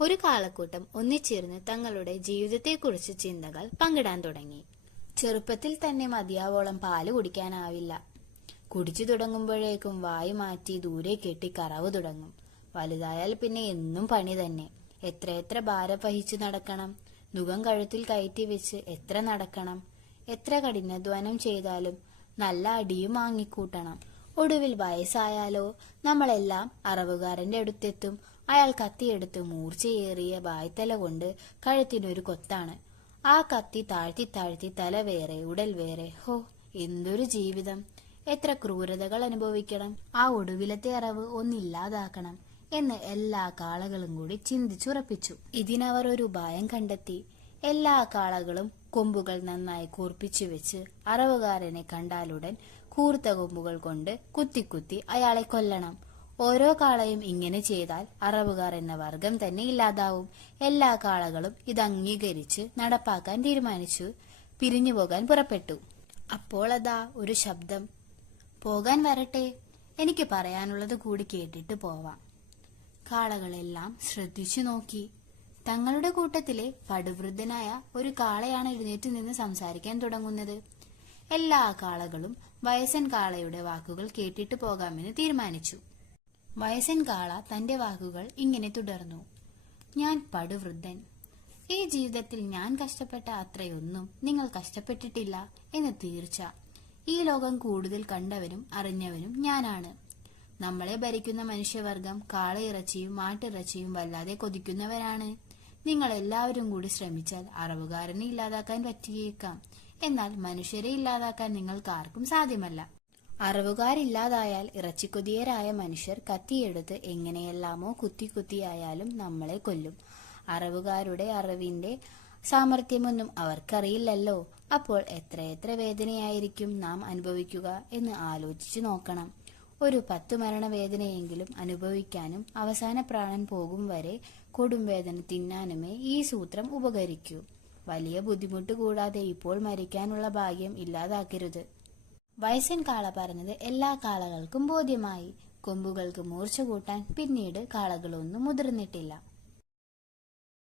ഒരു കാളക്കൂട്ടം ഒന്നിച്ചിരുന്ന് തങ്ങളുടെ ജീവിതത്തെക്കുറിച്ച് ചിന്തകൾ പങ്കിടാൻ തുടങ്ങി. ചെറുപ്പത്തിൽ തന്നെ മതിയാവോളം പാല് കുടിക്കാനാവില്ല. കുടിച്ചു തുടങ്ങുമ്പോഴേക്കും വായു മാറ്റി ദൂരെ കെട്ടി കറവ് തുടങ്ങും. വലുതായാൽ പിന്നെ എന്നും പണി തന്നെ. എത്രയെത്ര ഭാരം വഹിച്ചു നടക്കണം. നുകം കഴുത്തിൽ കയറ്റി വെച്ച് എത്ര നടക്കണം. എത്ര കഠിനാധ്വാനം ചെയ്താലും നല്ല അടിയും വാങ്ങിക്കൂട്ടണം. ഒടുവിൽ വയസ്സായാലോ നമ്മളെല്ലാം അറവുകാരന്റെ അടുത്തെത്തും. അയാൾ കത്തിയെടുത്ത് മൂർച്ചയേറിയ വായ്ത്തല കൊണ്ട് കഴുത്തിനൊരു കൊത്താണ്. ആ കത്തി താഴ്ത്തി താഴ്ത്തി തല വേറെ ഉടൽ വേറെ. ഹോ, എന്തൊരു ജീവിതം! എത്ര ക്രൂരതകൾ അനുഭവിക്കണം. ആ ഒടുവിലത്തെ അറവ് ഒന്നില്ലാതാക്കണം എന്ന് എല്ലാ കാളകളും കൂടി ചിന്തിച്ചുറപ്പിച്ചു. ഇതിനവർ ഒരു ഉപായം കണ്ടെത്തി. എല്ലാ കാളകളും കൊമ്പുകൾ നന്നായി കൂർപ്പിച്ചു വെച്ച് അറവുകാരനെ കണ്ടാലുടൻ കൂർത്ത കൊമ്പുകൾ കൊണ്ട് കുത്തി അയാളെ കൊല്ലണം. ഓരോ കാളയും ഇങ്ങനെ ചെയ്താൽ അറവുകാർ എന്ന വർഗം തന്നെ ഇല്ലാതാവും. എല്ലാ കാളകളും ഇത് അംഗീകരിച്ച് നടപ്പാക്കാൻ തീരുമാനിച്ചു. പിരിഞ്ഞു പോകാൻ പുറപ്പെട്ടു. അപ്പോൾ അതാ ഒരു ശബ്ദം. പോകാൻ വരട്ടെ, എനിക്ക് പറയാനുള്ളത് കൂടി കേട്ടിട്ട് പോവാം. കാളകളെല്ലാം ശ്രദ്ധിച്ചു നോക്കി. തങ്ങളുടെ കൂട്ടത്തിലെ പടുവൃദ്ധനായ ഒരു കാളയാണ് എഴുന്നേറ്റ് നിന്ന് സംസാരിക്കാൻ തുടങ്ങുന്നത്. എല്ലാ കാളകളും വയസ്സൻ കാളയുടെ വാക്കുകൾ കേട്ടിട്ട് പോകാമെന്ന് തീരുമാനിച്ചു. വയസ്സൻ കാള തന്റെ വാക്കുകൾ ഇങ്ങനെ തുടർന്നു. ഞാൻ പടുവൃദ്ധൻ. ഈ ജീവിതത്തിൽ ഞാൻ കഷ്ടപ്പെട്ട അത്രയൊന്നും നിങ്ങൾ കഷ്ടപ്പെട്ടിട്ടില്ല എന്ന് തീർച്ച. ഈ ലോകം കൂടുതൽ കണ്ടവനും അറിഞ്ഞവനും ഞാനാണ്. നമ്മളെ ഭരിക്കുന്ന മനുഷ്യവർഗം കാളയിറച്ചിയും മാട്ടിറച്ചിയും വല്ലാതെ കൊതിക്കുന്നവരാണ്. നിങ്ങൾ എല്ലാവരും കൂടി ശ്രമിച്ചാൽ അറവുകാരനെ ഇല്ലാതാക്കാൻ പറ്റിയേക്കാം. എന്നാൽ മനുഷ്യരെ ഇല്ലാതാക്കാൻ നിങ്ങൾക്ക് ആർക്കും സാധ്യമല്ല. അറവുകാരില്ലാതായാൽ ഇറച്ചിക്കൊതിയരായ മനുഷ്യർ കത്തിയെടുത്ത് എങ്ങനെയെല്ലാമോ കുത്തിയായാലും നമ്മളെ കൊല്ലും. അറവുകാരുടെ അറിവിന്റെ സാമർഥ്യമൊന്നും അവർക്കറിയില്ലല്ലോ. അപ്പോൾ എത്രയെത്ര വേദനയായിരിക്കും നാം അനുഭവിക്കുക എന്ന് ആലോചിച്ചു നോക്കണം. ഒരു 10 മരണവേദനയെങ്കിലും അനുഭവിക്കാനും അവസാന പ്രാണൻ പോകും വരെ കൊടും വേദന തിന്നാനുമേ ഈ സൂത്രം ഉപകരിക്കൂ. വലിയ ബുദ്ധിമുട്ട് കൂടാതെ ഇപ്പോൾ മരിക്കാനുള്ള ഭാഗ്യം ഇല്ലാതാക്കരുത്. വയസ്സൻ കാള പറഞ്ഞത് എല്ലാ കാളകൾക്കും ബോധ്യമായി. കൊമ്പുകൾക്ക് മൂർച്ച കൂട്ടാൻ പിന്നീട് കാളകളൊന്നും മുതിർന്നിട്ടില്ല.